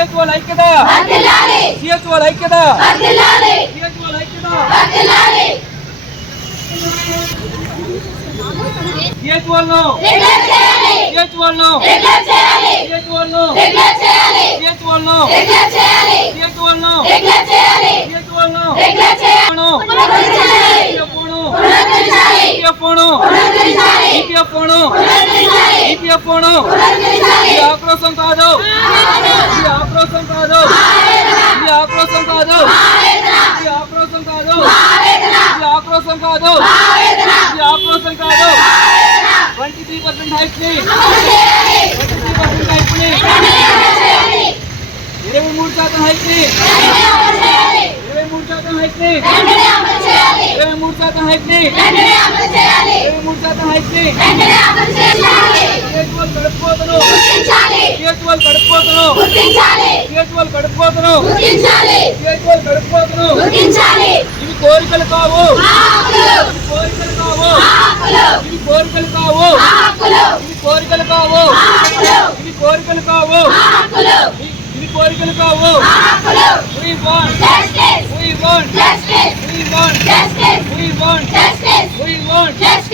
సిహెచ్ఓల ఐక్యత. సిహెచ్ఓల ఐక్యత. సిహెచ్ఓల ఐక్యత. సిహెచ్ఓలను. సిహెచ్ఓలను. సిహెచ్ఓలను. సిహెచ్ఓలను. సిహెచ్ఓలను. సిహెచ్ఓలను. ఆక్రోశం కాదు ఈ ఆక్రోశం కాదు ఈ ఆక్రోశం కాదు. ఈ ఆక్రోశం కాదు. ఈ ఆక్రోశం కాదు. ఈ ఆక్రోశం కాదు. ట్వంటీ త్రీ పర్సెంట్ హైక్ని ట్వంటీ త్రీ పర్సెంట్ హైక్ని ఇరవై మూడు శాతం హైక్ని ఇరవై మూడు శాతం హైక్ని ఇరవై మూడు శాతం హైక్ని ఇరవై మూడు శాతం హైక్ని సిహెచ్ఓల్ సిహెచ్ వాళ్ళు గడుపుకోతున్నాం సిహెచ్ వాళ్ళు గడుపుకోతున్నాం ఇవి కోరికలు కావు. ఇవి కోరికలు కావు. ఇవి కోరికలు కావు. ఇవి కోరికలు కావు. ఇవి కోరికలు కావు. ఇవి కోరికలు కావు. We want. Justice. We want. Justice. We want. Justice. We want. Justice. We want. Justice.